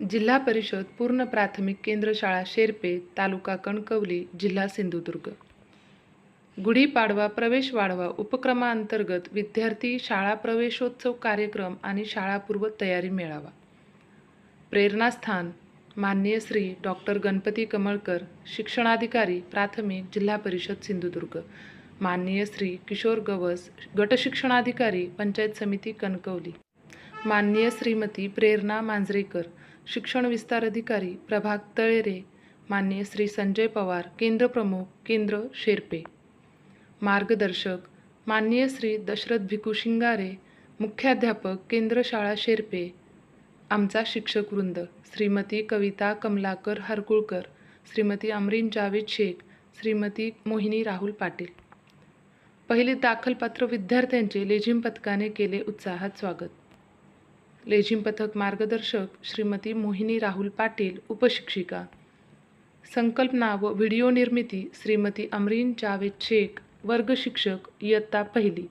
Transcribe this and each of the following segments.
जिल्हा परिषद पूर्ण प्राथमिक केंद्र शाळा शेरपे तालुका कणकवली जिल्हा सिंधुदुर्ग. गुढीपाडवा प्रवेश वाढवा उपक्रमाअंतर्गत विद्यार्थी शाळा प्रवेशोत्सव कार्यक्रम आणि शाळापूर्व तयारी मेळावा. प्रेरणास्थान माननीय श्री डॉक्टर गणपती कमळकर शिक्षणाधिकारी प्राथमिक जिल्हा परिषद सिंधुदुर्ग. माननीय श्री किशोर गवस गटशिक्षणाधिकारी पंचायत समिती कणकवली. माननीय श्रीमती प्रेरणा मांजरेकर शिक्षण विस्तार अधिकारी प्रभाग तळेरे माननीय श्री संजय पवार केंद्र प्रमुख केंद्र शेरपे. मार्गदर्शक माननीय श्री दशरथ भिकू शिंगारे मुख्याध्यापक केंद्र शाळा शेर्पे. आमचा शिक्षक वृंद श्रीमती कविता कमलाकर हरकुळकर श्रीमती अमरीन जावेद शेख श्रीमती मोहिनी राहुल पाटील. पहिले दाखलपात्र विद्यार्थ्यांचे लेझिम पथकाने केले उत्साहात स्वागत. लेझिम पथक मार्गदर्शक श्रीमती मोहिनी राहुल पाटील उपशिक्षिका. संकल्पना व व्हिडिओ निर्मिती श्रीमती अमरीन जावेद शेख वर्ग शिक्षक इयत्ता पहिली.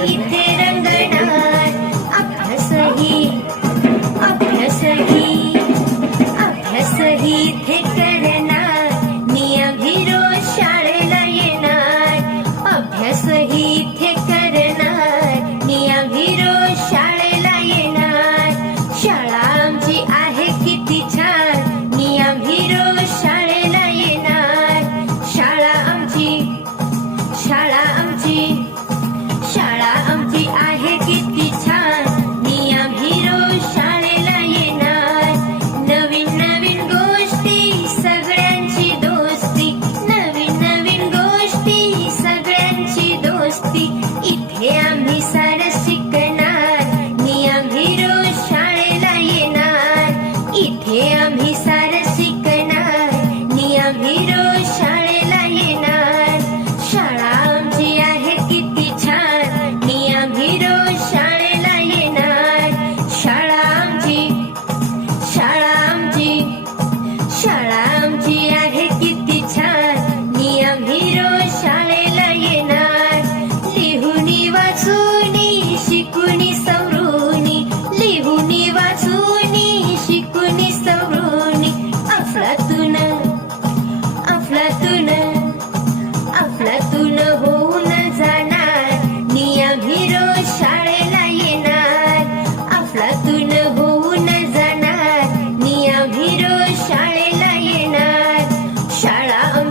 Gracias.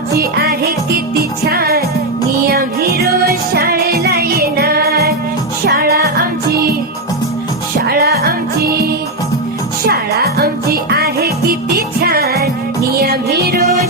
आमची आहे किती छान. मी आम्ही रोज शाळेला येणार. शाळा आमची शाळा आमची शाळा आमची आहे किती छान. मी आम्ही रोज